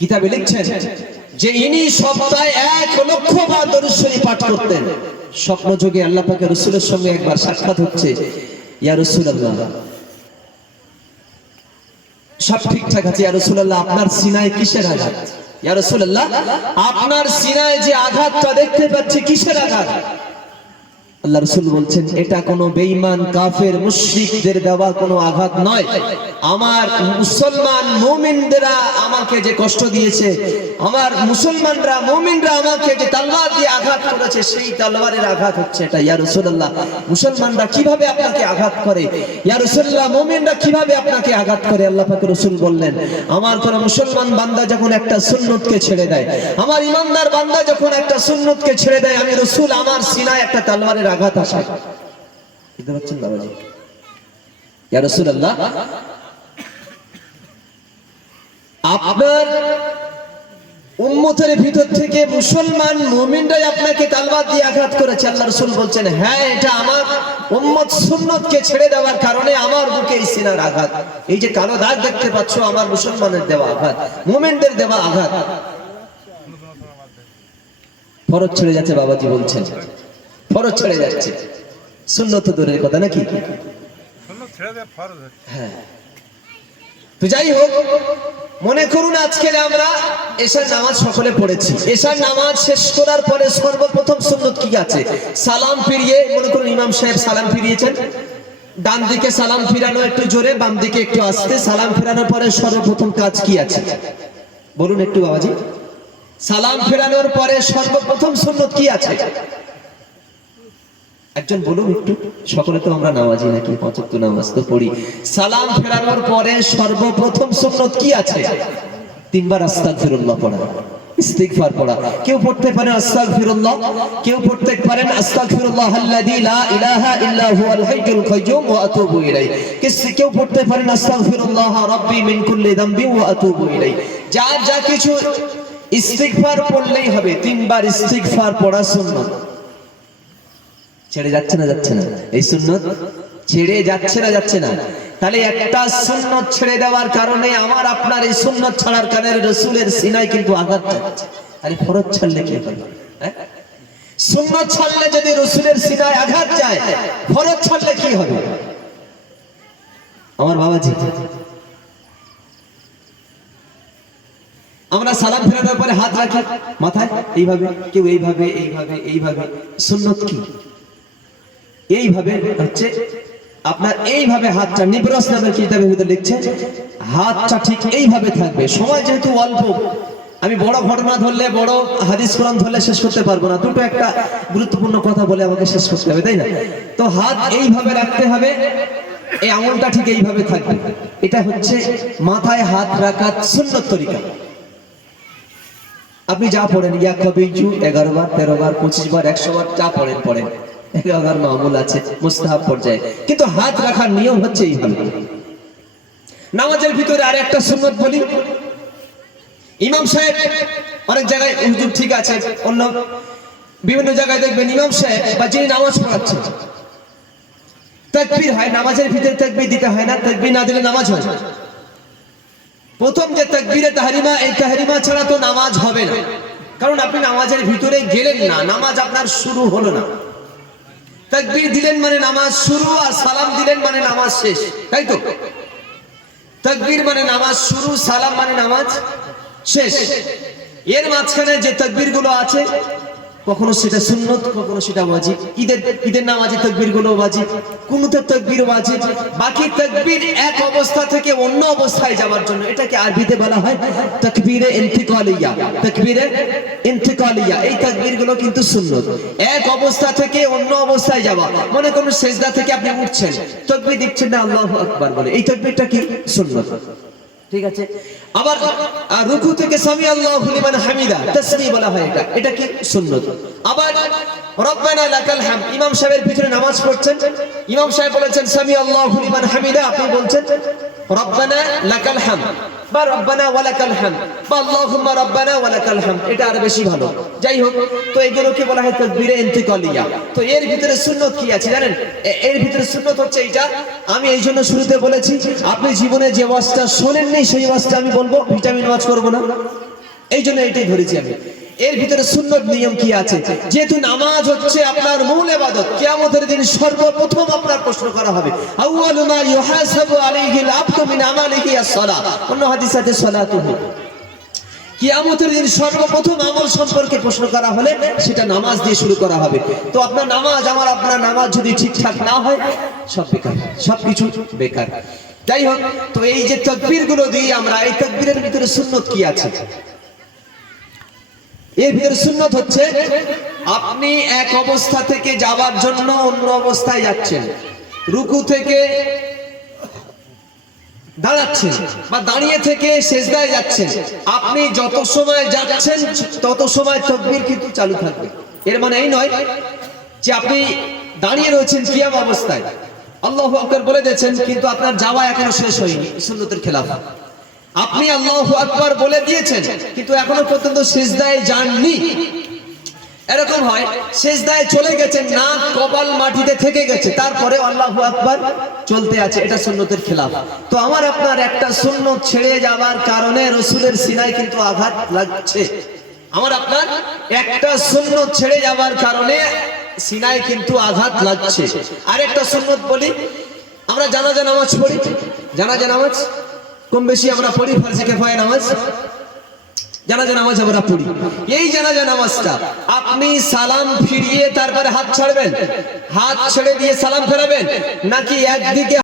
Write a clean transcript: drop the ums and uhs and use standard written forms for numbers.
কিতাবে লিখছেন যে ইনি সপ্তাহে 1,00,000 বার দরুদ শরীফ পাঠ করতেন। স্বপ্ন যোগে আল্লাহ পাকের রাসূলের সঙ্গে একবার সাক্ষাৎ হচ্ছে। ইয়া রাসূলুল্লাহ, সব ঠিকঠাক আছে। ইয়া রাসূলুল্লাহ, আপনার সিনায় কিসের আঘাত? ইয়া রাসূলুল্লাহ, আপনার সিনায় যে আঘাতটা দেখতে পাচ্ছি কিসের আঘাত? আল্লাহ রাসূল বলছেন, এটা কোনো বেঈমান কাফের মুশরিকদের দেওয়া কোনো আঘাত নয়। আমার মুসলমান মুমিনরা আমাকে যে কষ্ট দিয়েছে, আমার মুসলমানরা মুমিনরা আমাকে যে তলোয়ার দিয়ে আঘাত করেছে, সেই তলোয়ারের আঘাত হচ্ছে এটা। ইয়া রাসূলুল্লাহ, মুসলমানরা কিভাবে আপনাকে আঘাত করে? ইয়া রাসূলুল্লাহ, মুমিনরা কিভাবে আপনাকে আঘাত করে? আল্লাহ পাক রাসূল বললেন, আমার কোন মুসলমান বান্দা যখন একটা সুন্নতকে ছেড়ে দেয়, আমার ইমানদার বান্দা যখন একটা সুন্নতকে ছেড়ে দেয়, আমি রাসূল আমার সিনায় একটা তলোয়ারের আঘাত আসে। বুঝতে পারছেন বাবাজি? ইয়া রাসূলুল্লাহ, আপনার উম্মতের ভিতর থেকে মুসলমান মুমিনরাই আপনাকে তলোয়ার দিয়ে আঘাত করেছে। আল্লাহ রাসূল বলছেন, হ্যাঁ, এটা আমার উম্মত সুন্নতকে ছেড়ে দেওয়ার কারণে আমার বুকে এই সিনার আঘাত, এই যে কালো দাগ দেখতে পাচ্ছ, আমার মুসলমানের দেওয়া আঘাত, মুমিনদের দেওয়া আঘাত। ফরজ ছেড়ে যাচ্ছে বাবাজি বলছেন, ফরজ ছেড়ে যাচ্ছে, সুন্নত দূরের কথা নাকি? হ্যাঁ, তো যাই হোক, মনে করুন আজকে আমরা এশার নামাজ সকলে পড়েছি। এশার নামাজ শেষ করার পরে সর্বপ্রথম সুন্নত কি আছে? সালাম ফিরিয়ে, মনে করুন ইমাম সাহেব সালাম ফিরিয়েছেন, ডান দিকে সালাম ফিরানো একটু জোরে, বাম দিকে একটু আস্তে। সালাম ফিরানোর পরে সর্বপ্রথম কাজ কি আছে বলুন একটু বাবাজি? সালাম ফেরানোর পরে সর্বপ্রথম সুন্নত কি আছে? একজন বলুন একটু। সকলে তো আমরা নামাজি নাকি, ৫ ওয়াক্ত নামাজ তো পড়ি। সালাম ফেরানোর পরে সর্বপ্রথম সুন্নত কি আছে? 3 বার আস্তাগফিরুল্লাহ পড়া, ইস্তিগফার পড়া। কেউ পড়তে পারেন আস্তাগফিরুল্লাহ, কেউ পড়তে পারেন আস্তাগফিরুল্লাহাল্লাযী লা ইলাহা ইল্লা হুয়াল হাইয়ুল কাইয়্যুম ওয়া আতুবু ইলাইহি। কেউ পড়তে পারেন আস্তাগফিরুল্লাহ রাব্বি মিন কুল্লি যামবি ওয়া আতুবু ইলাইহি। যা কিছু ইস্তিগফার পড়লেই হবে। 3 বার ইস্তিগফার পড়া সুন্নাত। ছেড়ে যাচ্ছে না? যাচ্ছে না? এই সুন্নাত ছেড়ে যাচ্ছে না? যাচ্ছে না? তাহলে একটা সুন্নাত ছেড়ে দেওয়ার কারণে আমার আপনার এই সুন্নাত ছাড়ার কারণে রাসূলের সিনায় কিন্তু আঘাত যাচ্ছে। আরে ফরজ ছাড়লে কি হবে? সুন্নাত ছাড়লে যদি রাসূলের সিনায় আঘাত যায়, ফরজ ছাড়লে কি হবে আমার বাবাজি? আমরা সালাম ফেরানোর পরে হাত রাখি মাথায়, এইভাবে, কেউ এইভাবে, এইভাবে, এইভাবে। সুন্নত কি? এইভাবে হচ্ছে আপনার, এইভাবে হাতটা, নিবরাস নামের কিতাবের ভিতরে লিখছে, হাতটা ঠিক এইভাবে থাকবে। সময় যেহেতু অল্প, আমি বড় ঘটনা ধরলে, বড় হাদিস কোরআন ধরলে শেষ করতে পারবো না। দুটো একটা গুরুত্বপূর্ণ কথা বলে আমাকে শেষ করতে হবে, তাই না? তো হাত এইভাবে রাখতে হবে, এই আঙুলটা ঠিক এইভাবে থাকবে। এটা হচ্ছে মাথায় হাত রাখার সুন্নত তরিকা। আপনি যা পড়েন, ইয়া কবিজু 11 বার, 13 বার, 25 বার, 100 বার, যা পড়েন, 11 মামুল আছে, মুস্তাহাব পর্যায়ে। কিন্তু হাত রাখার নিয়ম হচ্ছে এইভাবে। নামাজের ভিতরে আর একটা সুন্নত বলি। ইমাম সাহেব অনেক জায়গায়, হুজুর ঠিক আছে, অন্য বিভিন্ন জায়গায় দেখবেন ইমাম সাহেব বা যিনি নামাজ পড়াচ্ছেন, তাকবীর হয়, নামাজের ভিতরে তাকবীর দিতে হয় না। তাকবীর না দিলে নামাজ হয় না। প্রথম যে তাকবীরে তাহরিমা, এই তাহরিমা ছাড়া তো নামাজ হবে না। কারণ আপনি নামাজের ভিতরে গেলেন না, নামাজ আপনার শুরু হলো না। তাকবীর দিলেন মানে নামাজ শুরু, আর সালাম দিলেন মানে নামাজ শেষ, তাই তো? তাকবীর মানে নামাজ শুরু, সালাম মানে নামাজ শেষ। এর মাঝখানে যে তাকবীর গুলো আছে, কখনো সেটা সুন্নত, কখনো সেটা ওয়াজিব। ঈদের নামাজে তাকবীর গুলো ওয়াজিব, কুনুতের তাকবীর ওয়াজিব। বাকি তাকবীর এক অবস্থা থেকে অন্য অবস্থায় যাওয়ার জন্য, এটাকে আরবিতে বলা হয় তাকবীরে ইন্তিকালিয়া। তাকবীরে ইন্তিকালিয়া, এই তাকবীর গুলো কিন্তু সুন্নত। এক অবস্থা থেকে অন্য অবস্থায় যাওয়া, মনে করুন সিজদা থেকে আপনি উঠছেন, তাকবীর দিচ্ছেন না আল্লাহু আকবার বলে, এই তাকবীরটা কি? সুন্নত। ঠিক আছে। আবার রুকু থেকে সামি আল্লাহু লিমান হামিদা, তাসবিহ বলা হয়, এটা কি? সুন্নত। আবার রব্বানা লাকাল হামদ, ইমাম সাহেবের পিছনে নামাজ পড়ছেন, ইমাম সাহেব বলেছেন সামি আল্লাহু লিমান হামিদা, আপনি বলছেন রব্বানা লাকাল হামদ বা রব্বানা ওয়া লাকাল হামদ বা আল্লাহুম্মা রব্বানা ওয়া লাকাল হামদ, এটা আর বেশি ভালো। যাই হোক, তো এগুলোকে বলা হয় তাকবীরে ইন্তিকালিয়া। তো এর ভিতরে সুন্নত কি আছে জানেন? এর ভিতরে সুন্নত হচ্ছে এইটা। আমি এই জন্য শুরুতে বলেছি, আপনি জীবনে যে ওয়াজটা শোনেননি সেই ওয়াজটা আমি বলবো, ভিটামিন ওয়াজ করব না। এই জন্য এটাই ধরেছি আমি। এর ভিতরে সুন্নত নিয়ম কি আছে? যেহেতু নামাজ হচ্ছে আপনার মূল ইবাদত, কিয়ামতের দিন সর্বপ্রথম আপনার প্রশ্ন করা হবে, আউয়ালু মা ইউহাসাবু আলাইহিল আবদু মিন আমালিহি আস-সালাহ, অন্য হাদিসে সালাতুহু। কিয়ামতের দিন সর্বপ্রথম আমল সম্পর্কে প্রশ্ন করা হলে সেটা নামাজ দিয়ে শুরু করা হবে। তো আপনার নামাজ, আপনার নামাজ যদি ঠিকঠাক না হয় সব বেকার, সবকিছু বেকার। যাই হোক, তো এই যে তাকবীর গুলো দিই আমরা, এই তাকবীরের ভিতরে সুন্নত কি আছে? এর ভিতরে সুন্নত হচ্ছে আপনি এক অবস্থা থেকে যাওয়ার জন্য অন্য অবস্থায় যাচ্ছেন, রুকু থেকে দাঁড়াচ্ছেন বা দাঁড়িয়ে থেকে সেজদায় যাচ্ছেন, আপনি যত সময় যাচ্ছেন তত সময় তাকবীর কিন্তু চালু থাকবে। এর মানে এই নয় যে আপনি দাঁড়িয়ে রয়েছেন কিয়াম অবস্থায় আল্লাহু আকবার বলে দিয়েছেন কিন্তু আপনার যাওয়া এখনো শেষ হয়নি, সুন্নতের খেলাফ। আপনি আল্লাহু আকবার বলে দিয়েছেন কিন্তু এখনো পর্যন্ত সিজদায় যাননি, এরকম হয়। সিজদায় চলে গেছেন, না কপাল মাটিতে থেকে গেছে, তারপরে আল্লাহু আকবার চলতে আছে, এটা সুন্নতের খেলাফ। তো আমার আপনার একটা সুন্নত ছেড়ে যাওয়ার কারণে রাসূলের সিনায় কিন্তু আঘাত লাগছে। আমার আপনার একটা সুন্নত ছেড়ে যাওয়ার কারণে সিনায় কিন্তু আঘাত লাগছে। আরেকটা সুন্নত বলি, আমরা জানাজা নামাজ পড়ি, জানাজা নামাজ কম বেশি আমরা পড়ি, ফারজে কিফায়া নামাজ, জানাজা নামাজ আমরা পড়ি। এই জানাজা নামাজটা আপনি সালাম ফিরিয়ে তারপরে হাত ছাড়বেন, হাত ছেড়ে দিয়ে সালাম ফেরাবেন, নাকি একদিকে